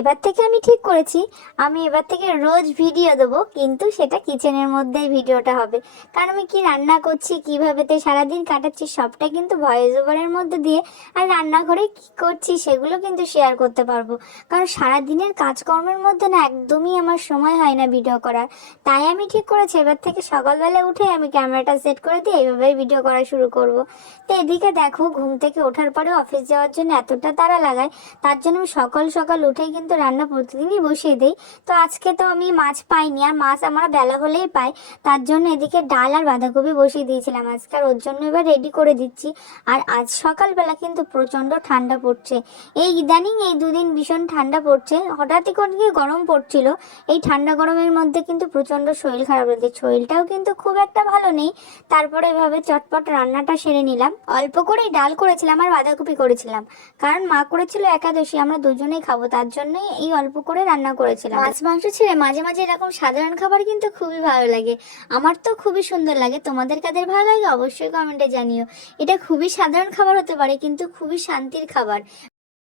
এবার থেকে আমি ঠিক করেছি আমি এবার থেকে রোজ ভিডিও দেবো, কিন্তু সেটা কিচেনের মধ্যেই ভিডিওটা হবে। কারণ আমি কি রান্না করছি, কিভাবেতে সারাদিন কাটাচ্ছি, সবটা কিন্তু ভয়েস ওভারের মধ্যে দিয়ে আর রান্নাঘরে কি করছি সেগুলো কিন্তু শেয়ার করতে পারবো। কারণ সারাদিনের কাজকর্মের মধ্যে না একদমই আমার সময় হয় না ভিডিও করার। তাই আমি ঠিক করেছি এবার থেকে সকালবেলা উঠে আমি ক্যামেরাটা সেট করে দিয়ে এইভাবেই ভিডিও করা শুরু করব। তো এদিকে দেখো, ঘুম থেকে ওঠার পরে অফিস যাওয়ার জন্য এতটা তাড়া লাগায়, তার জন্য আমি সকাল সকাল উঠেই কিন্তু রান্না প্রতিদিনই বসিয়ে দিই। তো আজকে তো আমি মাছ পাইনি, আর মাছ আমরা বেলা হলেই পাই, তার জন্য এদিকে ডাল আর বাঁধাকপি বসিয়ে দিয়েছিলাম আজকে, আর ওর জন্য এবার রেডি করে দিচ্ছি। আর আজ সকালবেলা কিন্তু প্রচণ্ড ঠান্ডা পড়ছে। এই ইদানিং এই দুদিন ভীষণ ঠান্ডা পড়ছে, হঠাৎই করে গিয়ে গরম পড়ছিল। এই ঠান্ডা গরমের মধ্যে কিন্তু প্রচণ্ড শরীর খারাপ হয়েছে, শরীরটাও কিন্তু খুব একটা ভালো নেই। তারপরে এভাবে চটপট রান্নাটা সেরে নিলাম। অল্প করেই ডাল করেছিলাম আর বাঁধাকপি করেছিলাম, কারণ মা করেছিল একাদশী, আমরা দুজনেই খাবো, তার জন্যই এই অল্প করে রান্না করেছিলাম। মাছ মাংস ছেড়ে মাঝে মাঝে এরকম সাধারণ খাবার কিন্তু খুবই ভালো লাগে। আমার তো খুবই সুন্দর লাগে, তোমাদের কাদের ভালো লাগে অবশ্যই কমেন্টে জানিও। এটা খুবই সাধারণ খাবার হতে পারে, কিন্তু খুবই শান্তির খাবার।